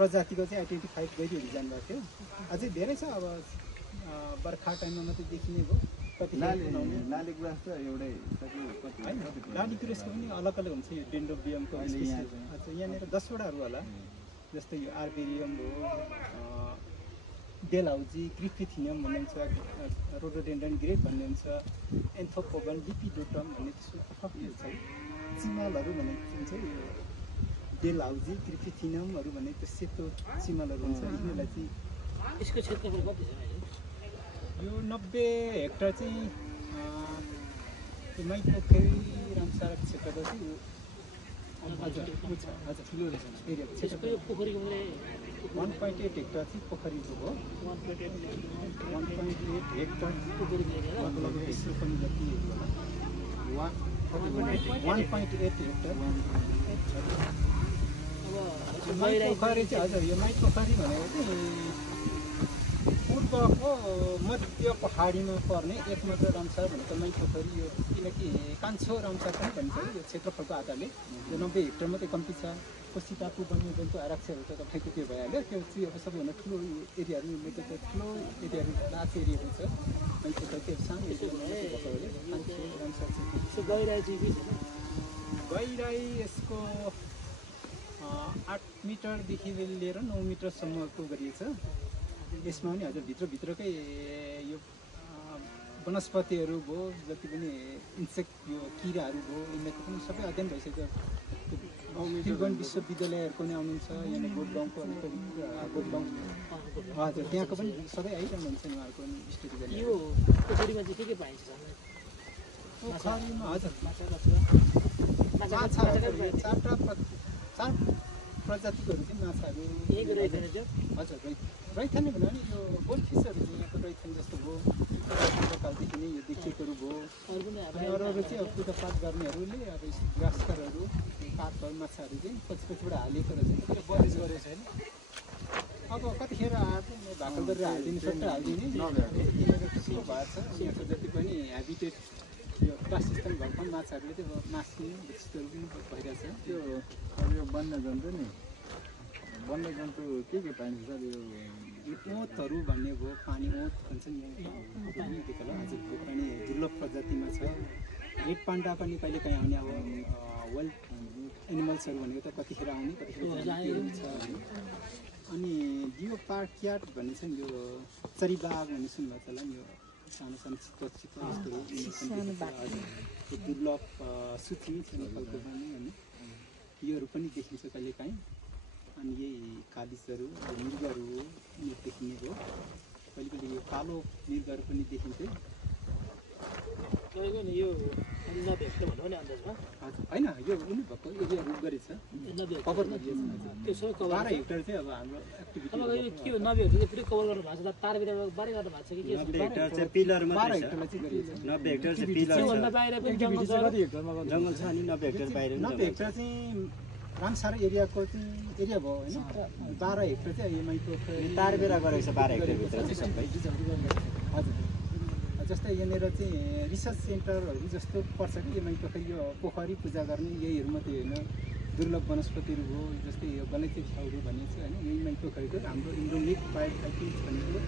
प्रजातिको चाहिँ आइडेन्टिफाई गरिहरू जानुभएको थियो। अझै धेरै छ, अब बर्खा टाइममा मात्रै देखिने भयो। लाली गुराँस त एउटै लाली गुराँसको पनि अलग अलग हुन्छ। यो डेन्ड्रोबियमको अच्छा यहाँनिर 10 वटाहरू होला, जस्तै यो आर्बेरियम हो, डेलहाउजी, ग्रिफिथिनियम भन्ने हुन्छ, रोडोडेन्ड्रन ग्रेप भन्ने हुन्छ, एन्थोपोगन, लिपिडोटम भन्ने त्यसको छ। चिमालहरू भन्ने हुन्छ, यो डेलहाउजी, ग्रिफिथिनियमहरू भन्ने त्यो सेतो चिमालहरू हुन्छ। यिनीहरूलाई चाहिँ यसको क्षेत्रफल कति छ? यो 90 हेक्टर चाहिँ माइ पोखरी रामसार क्षेत्रको चाहिँ हजुर ठुलो रहेछ एरिया। यसको यो पोखरीको 1.8 हेक्टर चाहिँ पोखरीको हो। 1.8 हेक्टर पोखरीको एरिया लगभग तेस्रो पनि जति होला। 1.8 हेक्टर। अब माइ पोखरी चाहिँ हजुर यो माइ पोखरी भनेको चाहिँ पूर्वको मध्य पहाडीमा पर्ने एकमात्र रामसार भनेको माइ पोखरी यो, किनकि कान्छो रामसार पनि भन्छ यो क्षेत्रफलको आधारले। यो 90 हेक्टर मात्रै कम्ती छ। कोशी टापु वन्यजन्तु आरक्षहरू त ठ्याक्कै त्यो भइहाल्यो। त्यो चाहिँ अब सबैभन्दा ठुलो एरियाहरू ठुलो एरियाहरू लार्ज एरियाहरू छ। माइ पोखरी त्यो सानो यसो गहिराई चाहिँ के छ? गहिराई यसको 8 मिटरदेखि लिएर 9 मिटरसम्मको गरिएछ। यसमा पनि हजुर भित्रकै यो वनस्पतिहरू भयो, जति पनि इन्सेक्ट यो किराहरू भयो, यिनीहरूको पनि सबै अध्ययन भइसक्यो। त्रिभुवन विश्वविद्यालयहरूको पनि आउनुहुन्छ, यहाँ बोटगाउँको बोटगाउँ हजुर त्यहाँको पनि सबै आइरहनु हुन्छ उहाँहरूको पनि स्टडी गर्ने। यो पोखरीमा चाहिँ के पाइन्छ? पोखरीमा हजुर माछा चार प्रजातिहरू चाहिँ माछाहरू यहीँको रैथाने त्यो हजुर रैथाने भन्यो भने यो गोल्डफिसहरू चाहिँ यहाँको रैथाने जस्तो भयो, लोकलदेखि नै यो देखिएकोहरू भयो। अरू पनि अनि अरू चाहिँ अब पूजापाठ गर्नेहरूले अब ग्रासकरहरू पातहरू माछाहरू चाहिँ पछिबाट हालेको रहेछ। त्यो बलिस गरेको छैन। अब कतिखेर आएको भाकल गरेर हालिदिने सट्टा हालिदिने किनेर किसिमको भएको छ। यहाँको जति पनि हेबिटेट यो वासस्थान भएको माछाहरूले चाहिँ अब मास्ने त्यस्तोहरू पनि भइरहेछ। त्यो यो वन्यजन्तु नि वन्यजन्तु के पाइन्छ सर? यो ओतहरू भन्ने भयो, पानी ओत भन्छ नि होला। हजुर त्यो पनि दुर्लभ प्रजातिमा छ। रेड पान्डा पनि कहिले काहीँ आउने, अब वाइल्ड एनिमल्सहरू भनेको त कतिखेर आउने कतिखेर छ। अनि डियो पार्कियाट भन्ने छ नि, यो चरीबाग भन्ने सुन्नुभएको होला नि, यो सानो सानो चित्त यस्तो दुर्लभ सूची खालको पनि होइन, योहरू पनि देखिन्छ कहिले काहीँ। अनि यही कालिजहरू मृगहरू यो देखिने भयो। कहिले कहिले यो कालो मृगहरू पनि देखिन्थ्यो। तपाईँको नि यो 90 हेक्टर भन्नु नि अन्दाजमा हजुर होइन, यो उनी भएको एरिया रुख गरेछ, 90 कभर गरिएछ। त्यो सबै कभर 12 हेक्टर चाहिँ अब हाम्रो एक्टिभिटी। तपाईँको यो के हो? 90 हेक्टर चाहिँ पुरै कभर गर्नु भएको छ? तारभित्र बारी गर्नु भएको छ कि के छ? 90 हेक्टर चाहिँ पिलर 12 मात्रै छ। हेक्टरलाई चाहिँ गरिएछ। 90 हेक्टर चाहिँ पिलर त्योभन्दा छ। बाहिर पनि जङ्गल छ? जङ्गल छ नि 90 हेक्टर बाहिर 90 हेक्टर चाहिँ रामसार एरियाको चाहिँ एरिया भयो होइन। 12 हेक्टर चाहिँ यो माइ पोखरी तारबेरा गरेको छ 12 हेक्टर भित्र चाहिँ सबै। हजुर जस्तै यहाँनिर चाहिँ रिसर्च सेन्टरहरू जस्तो पर्छ कि यो माइ पोखरी। यो पोखरी पूजा गर्ने यहीहरू मात्रै होइन, दुर्लभ वनस्पतिहरू भयो, जस्तै यो गलैँचे छाउहरू भन्ने छ होइन। यही माइ पोखरीको हाम्रो इन्डोनिक वाइल्ड फाइटिङ्स भनेको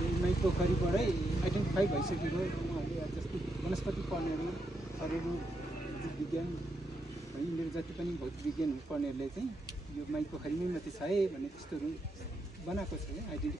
यही माइ पोखरीबाटै आइडेन्टिफाई भइसकेको। उहाँहरूले जस्तै वनस्पति पढ्नेहरू अरू विज्ञान यिनीहरू जति पनि भौतिक विज्ञान पढ्नेहरूले चाहिँ यो माइ पोखरीमै मात्रै छ है भन्ने त्यस्तोहरू बनाएको छ क्या आइडेन्टिफाई।